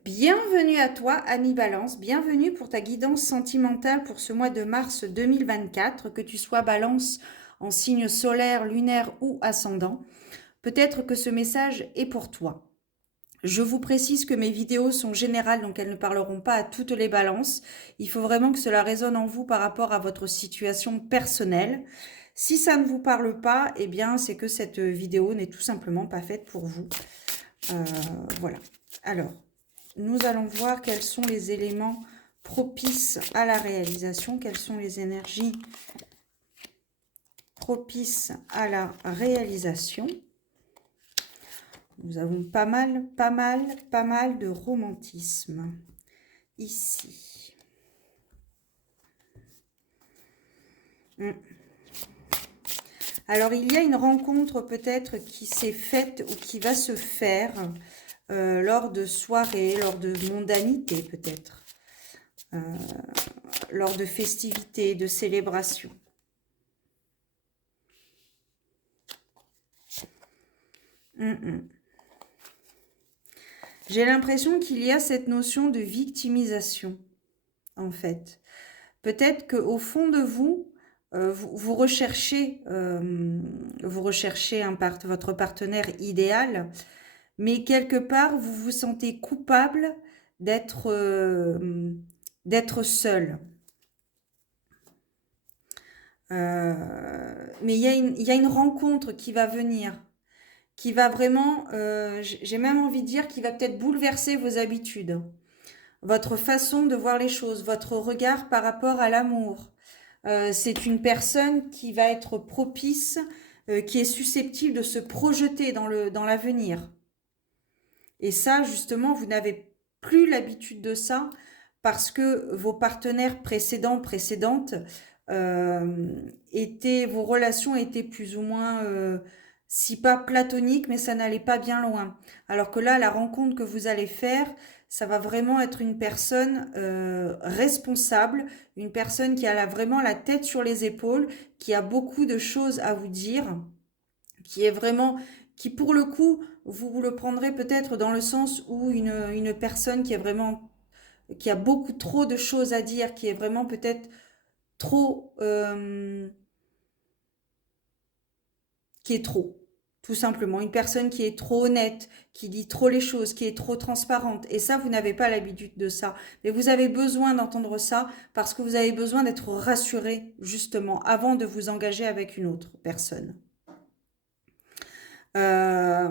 Bienvenue à toi, ami Balance. Bienvenue pour ta guidance sentimentale pour ce mois de mars 2024, que tu sois Balance en signe solaire, lunaire ou ascendant. Peut-être que ce message est pour toi. Je vous précise que mes vidéos sont générales, donc elles ne parleront pas à toutes les balances. Il faut vraiment que cela résonne en vous par rapport à votre situation personnelle. Si ça ne vous parle pas, eh bien, c'est que cette vidéo n'est tout simplement pas faite pour vous. Voilà. Alors, nous allons voir quels sont les éléments propices à la réalisation, quelles sont les énergies propices à la réalisation. Nous avons pas mal de romantisme ici. Alors, il y a une rencontre peut-être qui s'est faite ou qui va se faire lors de soirées, lors de mondanité peut-être, lors de festivités, de célébrations. J'ai l'impression qu'il y a cette notion de victimisation, en fait. Peut-être qu'au fond de vous, vous recherchez, votre partenaire idéal, mais quelque part, vous vous sentez coupable d'être seul. Mais il y a une rencontre qui va venir, qui va vraiment, j'ai même envie de dire, qui va peut-être bouleverser vos habitudes, votre façon de voir les choses, votre regard par rapport à l'amour. C'est une personne qui va être propice, qui est susceptible de se projeter dans l'avenir. Et ça, justement, vous n'avez plus l'habitude de ça parce que vos partenaires précédentes, vos relations étaient plus ou moins, si pas platoniques, mais ça n'allait pas bien loin. Alors que là, la rencontre que vous allez faire, ça va vraiment être une personne responsable, une personne qui a vraiment la tête sur les épaules, qui a beaucoup de choses à vous dire, qui est vraiment, qui pour le coup, vous le prendrez peut-être dans le sens où une personne qui est vraiment, qui a beaucoup trop de choses à dire, qui est vraiment peut-être trop, qui est trop, tout simplement. Une personne qui est trop honnête, qui dit trop les choses, qui est trop transparente. Et ça, vous n'avez pas l'habitude de ça. Mais vous avez besoin d'entendre ça parce que vous avez besoin d'être rassuré, justement, avant de vous engager avec une autre personne. Euh,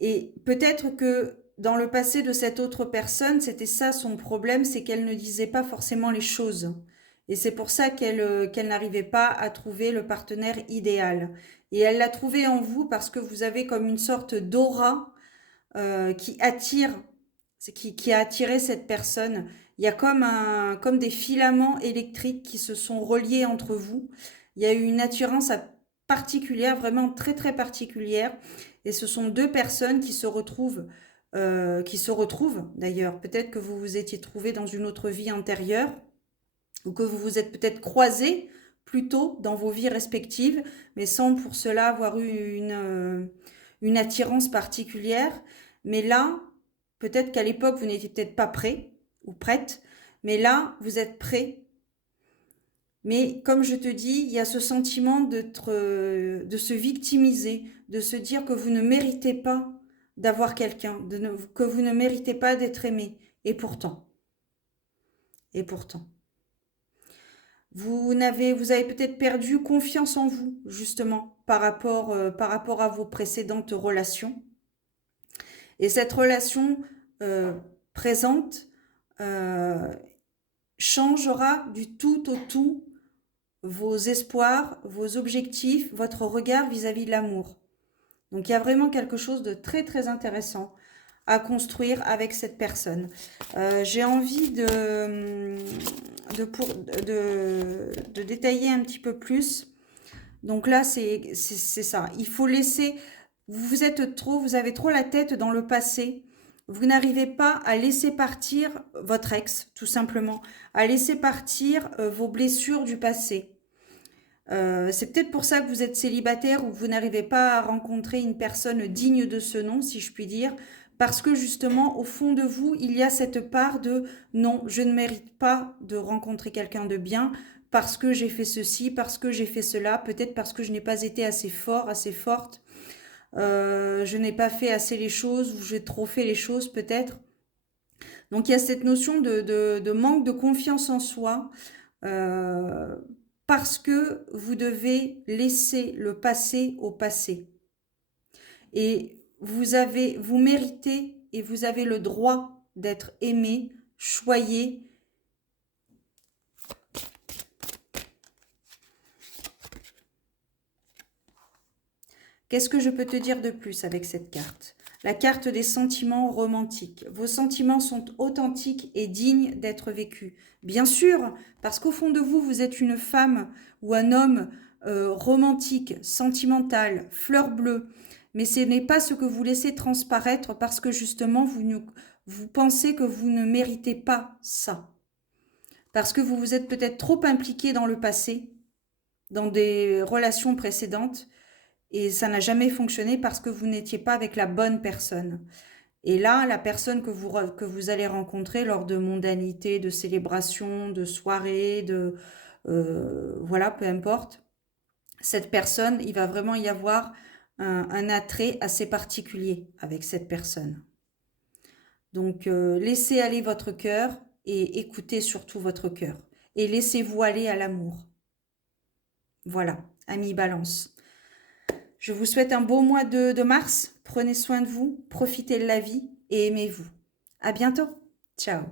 et peut-être que dans le passé de cette autre personne, c'était ça son problème, c'est qu'elle ne disait pas forcément les choses. Et c'est pour ça qu'elle n'arrivait pas à trouver le partenaire idéal. Et elle l'a trouvé en vous parce que vous avez comme une sorte d'aura qui attire, qui a attiré cette personne. Il y a comme des filaments électriques qui se sont reliés entre vous. Il y a eu une attirance particulière, vraiment très très particulière. Et ce sont deux personnes qui se retrouvent d'ailleurs. Peut-être que vous vous étiez trouvés dans une autre vie antérieure ou que vous vous êtes peut-être croisés plus tôt dans vos vies respectives, mais sans pour cela avoir eu une attirance particulière. Mais là, peut-être qu'à l'époque, vous n'étiez peut-être pas prêt ou prête, mais là, vous êtes prêt. Mais comme je te dis, il y a ce sentiment de se victimiser, de se dire que vous ne méritez pas d'avoir quelqu'un, que vous ne méritez pas d'être aimé. Et pourtant. Vous avez peut-être perdu confiance en vous, justement, par rapport à vos précédentes relations. Et cette relation présente euh, changera du tout au tout vos espoirs, vos objectifs, votre regard vis-à-vis de l'amour. Donc il y a vraiment quelque chose de très très intéressant à construire avec cette personne. J'ai envie de détailler un petit peu plus. Donc là, c'est ça. Il faut laisser... vous avez trop la tête dans le passé. Vous n'arrivez pas à laisser partir votre ex, tout simplement. À laisser partir vos blessures du passé. C'est peut-être pour ça que vous êtes célibataire ou que vous n'arrivez pas à rencontrer une personne digne de ce nom, si je puis dire, Parce que justement, au fond de vous, il y a cette part de non, je ne mérite pas de rencontrer quelqu'un de bien parce que j'ai fait ceci, parce que j'ai fait cela, peut-être parce que je n'ai pas été assez fort, assez forte, je n'ai pas fait assez les choses ou j'ai trop fait les choses peut-être. Donc il y a cette notion de manque de confiance en soi euh, parce que vous devez laisser le passé au passé. Et vous méritez et vous avez le droit d'être aimé, choyé. Qu'est-ce que je peux te dire de plus avec cette carte? La carte des sentiments romantiques. Vos sentiments sont authentiques et dignes d'être vécus. Bien sûr, parce qu'au fond de vous, vous êtes une femme ou un homme romantique, sentimental, fleur bleue. Mais ce n'est pas ce que vous laissez transparaître parce que justement, vous pensez que vous ne méritez pas ça. Parce que vous vous êtes peut-être trop impliqué dans le passé, dans des relations précédentes, et ça n'a jamais fonctionné parce que vous n'étiez pas avec la bonne personne. Et là, la personne que vous allez rencontrer lors de mondanités, de célébrations, de soirées, voilà, peu importe, cette personne, il va vraiment y avoir un attrait assez particulier avec cette personne. Donc, laissez aller votre cœur et écoutez surtout votre cœur. Et laissez-vous aller à l'amour. Voilà, amis Balance. Je vous souhaite un beau mois de mars. Prenez soin de vous, profitez de la vie et aimez-vous. À bientôt. Ciao.